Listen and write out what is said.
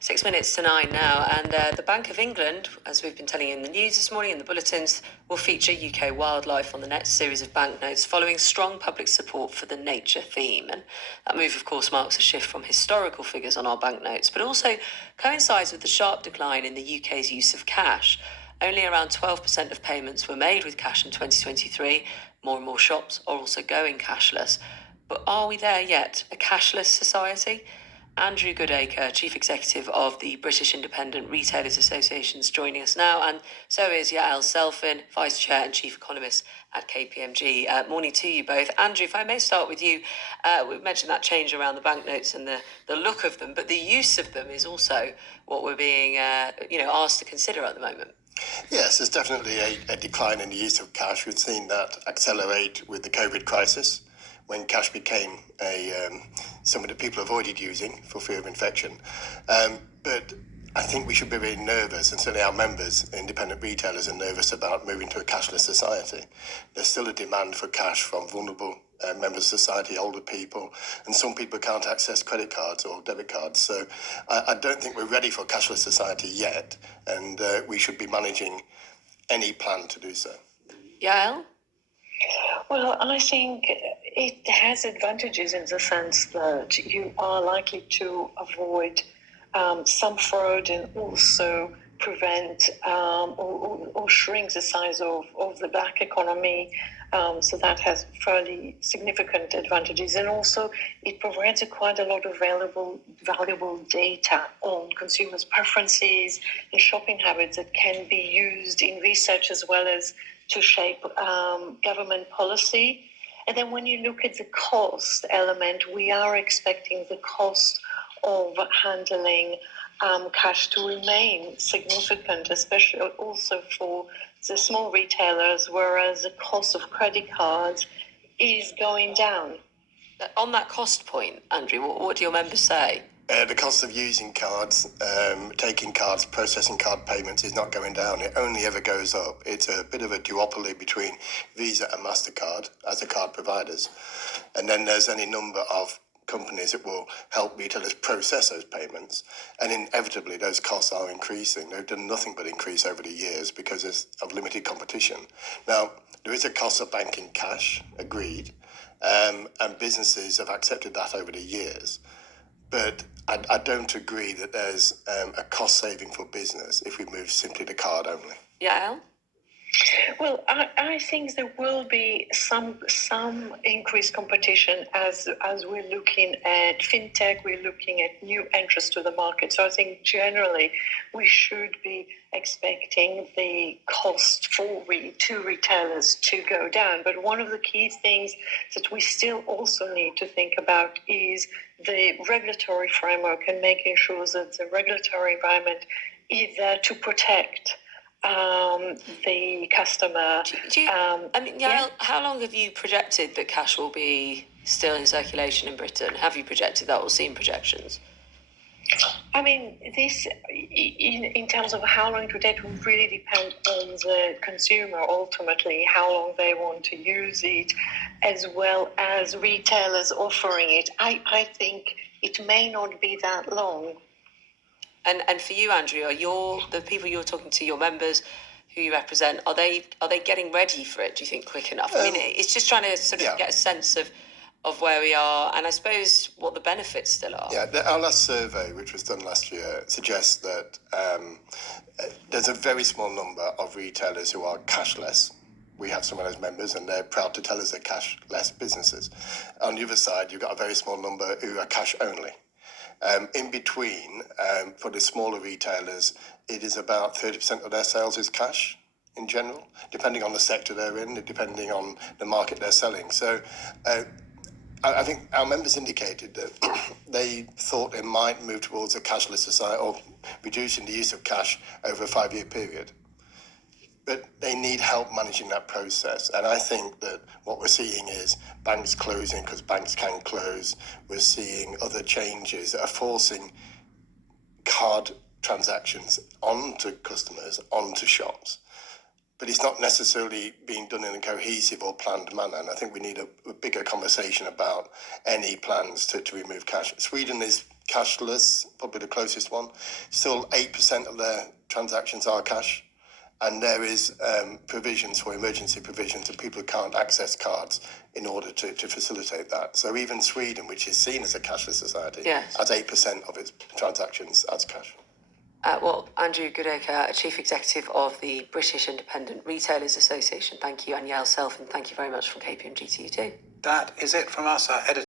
6 minutes to 9 now, and the Bank of England, as we've been telling you in the news this morning in the bulletins, will feature UK wildlife on the next series of banknotes following strong public support for the nature theme. And that move, of course, marks a shift from historical figures on our banknotes, but also coincides with the sharp decline in the UK's use of cash. Only around 12% of payments were made with cash in 2023. More and more shops are also going cashless. But are we there yet? A cashless society? Andrew Goodacre, Chief Executive of the British Independent Retailers Association, is joining us now, and so is Yael Selfin, Vice Chair and Chief Economist at KPMG. Morning to you both. Andrew, if I may start with you, we've mentioned that change around the banknotes and the look of them, but the use of them is also what we're being asked to consider at the moment. Yes, there's definitely a decline in the use of cash. We've seen that accelerate with the COVID crisis, when cash became something that people avoided using for fear of infection. But I think we should be very nervous, and certainly our members, independent retailers, are nervous about moving to a cashless society. There's still a demand for cash from vulnerable members of society, older people, and some people can't access credit cards or debit cards. So I don't think we're ready for a cashless society yet, and we should be managing any plan to do so. Yael? Well, I think it has advantages in the sense that you are likely to avoid some fraud and also prevent or shrink the size of the black economy. So that has fairly significant advantages. And also it provides quite a lot of valuable data on consumers' preferences and shopping habits that can be used in research as well as to shape government policy. And then when you look at the cost element, we are expecting the cost of handling cash to remain significant, especially also for the small retailers, whereas the cost of credit cards is going down. On that cost point, Andrew, what do your members say? The cost of using cards, taking cards, processing card payments is not going down. It only ever goes up. It's a bit of a duopoly between Visa and MasterCard as the card providers. And then there's any number of companies that will help retailers process those payments. And inevitably, those costs are increasing. They've done nothing but increase over the years because of limited competition. Now, there is a cost of banking cash, agreed, and businesses have accepted that over the years. But I don't agree that there's a cost saving for business if we move simply to card only. Yael? Well, I think there will be some increased competition as we're looking at fintech, we're looking at new entrants to the market. So I think generally we should be expecting the cost for to retailers to go down. But one of the key things that we still also need to think about is the regulatory framework and making sure that the regulatory environment is there to protect the customer. How long have you projected that cash will be still in circulation in Britain? Have you projected that or seen projections? I mean, this, in terms of how long to take, will really depend on the consumer, ultimately, how long they want to use it, as well as retailers offering it. I think it may not be that long. And for you, Andrew, are the people you're talking to, your members who you represent, are they getting ready for it, do you think, quick enough? I mean, it's just trying to sort of get a sense of where we are and I suppose what the benefits still are. Yeah, our last survey, which was done last year, suggests that there's a very small number of retailers who are cashless. We have some of those members and they're proud to tell us they're cashless businesses. On the other side, you've got a very small number who are cash only. In between, for the smaller retailers, it is about 30% of their sales is cash in general, depending on the sector they're in, depending on the market they're selling. So I think our members indicated that they thought they might move towards a cashless society or reducing the use of cash over a 5-year period. But they need help managing that process. And I think that what we're seeing is banks closing because banks can close. We're seeing other changes that are forcing card transactions onto customers, onto shops. But it's not necessarily being done in a cohesive or planned manner. And I think we need a bigger conversation about any plans to remove cash. Sweden is Cashless, probably the closest one. Still 8% of their transactions are cash. And there is provisions for emergency provisions of people who can't access cards in order to facilitate that. So even Sweden, which is seen as a cashless society, Yes. has 8% of its transactions as cash. Well, Andrew Goodacre, Chief Executive of the British Independent Retailers Association, thank you, and Yael Selfin, thank you very much from KPMG to you too. That is it from us, our editor.